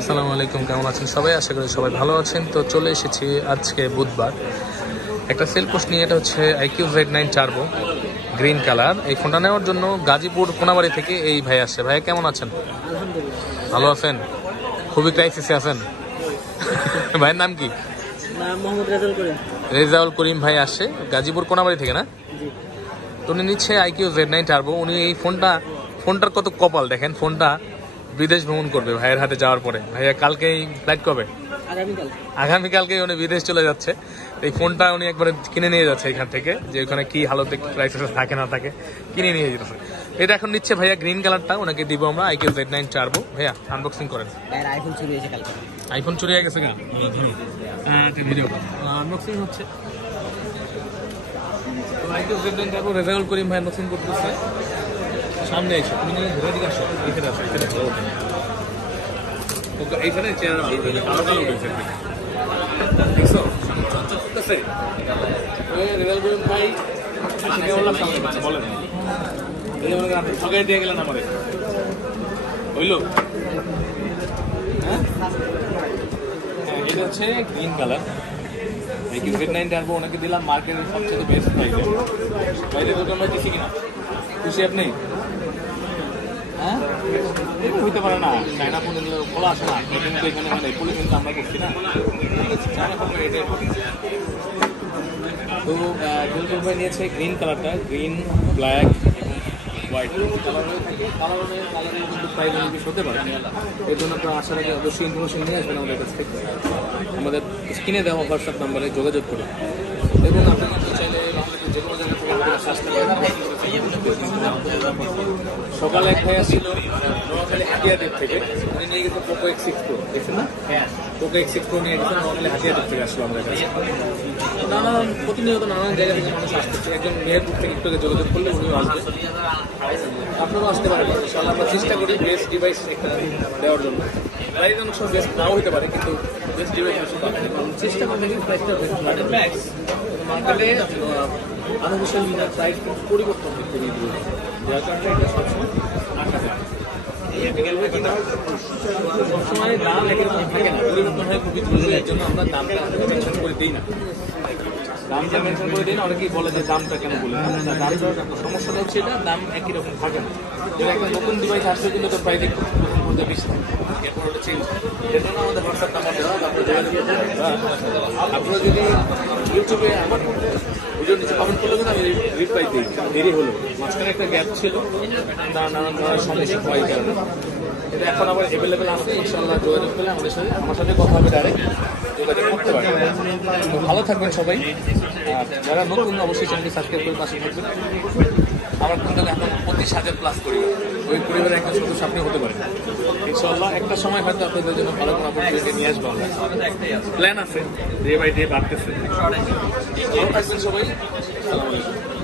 আসসালামু আলাইকুম, কেমন আছেন সবাই? আশা করি সবাই ভালো আছেন। তো চলে এসেছি আজকে বুধবার একটা সেল পোস্ট নিয়ে। এটা হচ্ছে IQ Z9 turbo green colour. এই ফোনটা নেওয়ার জন্য গাজীপুর কোনাবাড়ি থেকে এই ভাই আসছে। ভাই কেমন আছেন? ভালো আছেন? খুবই ক্রাইসিসে আছেন? ভাইয়ের নাম কি? রেজাউল করিম ভাই আসছে গাজীপুর কোনাবাড়ি থেকে, না? তো উনি নিচ্ছে IQ Z9 টার্বো। উনি এই ফোনটার কত কপাল দেখেন, ফোনটা বিদেশ ভ্রমণ করবে ভাইয়ের হাতে যাওয়ার পরে। ভাইয়া কালকেই ফ্লাইট কবে? আগামীকালকেই উনি বিদেশ চলে যাচ্ছে। এই ফোনটা উনি একবারে কিনে নিয়ে যাচ্ছে এখান থেকে, যে ওখানে কি হালতে প্রাইসেস থাকে না থাকে কিনে নিয়ে যেতেছে। এটা এখন নিচ্ছে ভাইয়া গ্রিন কালারটা, ওনাকে দিব আমরা IQ Z9 টার্বো। ভাইয়া আনবক্সিং করেন। আইফোন চুরি হয়ে গেছে কেন? ভিডিও আনবক্সিং হচ্ছে। IQ Z9 turbo Rezaul Karim ভাই আনবক্সিং করতেছে। সামনে এসে তুমি ঘুরে দিকে আসো, এখানে আসো, এখানে এইখানে চেয়ার কালো কালো উঠেছে, দেখছো? চলতেছে রেজাউল করিম ভাই বলেন, ঠকাই দিয়ে গেলেন আমারে, হইলো? হ্যাঁ, এটা হচ্ছে green colour IQ Z9 turbo. ওনাকে দিলাম মার্কেটের সবচেয়ে বেস্ট প্রাইসে। বাইরে দোকান ভাই দিচ্ছি কিনা? খুশি আপনি? হ্যাঁ, হইতে পারে না, চায়না ফোন খোলা আসে না কিন্তু এখানে, মানে পুলিশ কিন্তু আমরা করছি না, চায়না ফোন এটাই। তো রেজাউল ভাই নিয়েছে গ্রিন কালারটা, গ্রিন ব্ল্যাক হোয়াইট কালার হয়ে থাকে। কালারের কিন্তু প্রাইস অনেক বেশি হতে পারে। এর জন্য আপনার আসার আগে অবশ্যই ইনফরমেশন নিয়ে আসবেন আমাদের কাছ থেকে। আমাদের স্ক্রিনে দেওয়া হোয়াটসঅ্যাপ নাম্বারে যোগাযোগ করুন এবং আপনারা চাইলে আমাদের যে কোনো জায়গায় থেকে আমাদের কাছে আসতে পারেন। সকালে এক ভাই আসছিল নোয়াখালী হাতিয়াদের থেকে, উনি নিয়ে গেছে পোকো X6 Pro, দেখছেন না? পোকো X6 Pro নিয়ে গেছেন নোয়াখালী হাতিয়াদের থেকে, আসলো আমাদের কাছে। প্রতিনিয়ত নানান জায়গা থেকে মানুষ আসতেছে। একজন মেহেরপুর থেকে একটু যোগাযোগ করলে উনিও আসবে, আপনারাও আসতে পারেন। ইনশাআল্লাহ আমরা চেষ্টা করি বেস্ট ডিভাইস একটা দেওয়ার জন্য। প্রাইস অনেক সময় বেস্ট নাও হতে পারে, কিন্তু বেস্ট ডিভাইস বেশি পাবেন। চেষ্টা করলে কিন্তু প্রাইসটা মার্কেটে আর্টিফিশিয়াল মিনার প্রাইস কিন্তু পরিবর্তন করতে গিয়ে দিল, যার কারণে এটা সবসময় রাখা যায়। সবসময় দাম একরকম থাকে না, পরিবর্তন হয় খুবই দ্রুত। এর জন্য আমরা দামটা মেনশন করে দিই না, দামটা মেনশন করে দিই না। অনেকেই বলে যে দামটা কেন বলি না, দামটা সমস্যাটা হচ্ছে এটা, দাম একই রকম থাকে না। যেটা একটা নতুন ডিভাইস আসলে কিন্তু তো প্রাইস একটু বেশি থাকে, এরপর ওটা চেঞ্জ। এর জন্য আমাদের হোয়াটসঅ্যাপ নাম্বার দেওয়া, আপনারা যদি ইউটিউবে আমার ভিডিও নিচে কমেন্ট করলে কিন্তু আমি রিপ্লাই দিই, দেরি হলো, মাঝখানে একটা গ্যাপ ছিল, নানান ধরনের সমস্যা হয় কারণে। এটা এখন আবার অ্যাভেলেবেল আছে। ইনশাআল্লাহ যোগাযোগ করলে আমার সাথে কথা হবে, ডাইরেক্ট যোগাযোগ করতে পারবেন। তো ভালো থাকবেন সবাই। যারা নতুন অবশ্যই চ্যানেলটি সাবস্ক্রাইব করে পাশে থাকবেন। আমার কিন্তু এখন 25,000+ পরিবার, ওই পরিবারের একটা সদস্য আপনি হতে পারেন। ইনশাআল্লাহ একটা সময় হয়তো আপনাদের জন্য ভালো কোনো অপরচুনিটি নিয়ে আসবো। আমরা প্ল্যান আছে, ডে বাই ডে বাড়তেছে। ভালো থাকবেন সবাই। আসসালামু আলাইকুম।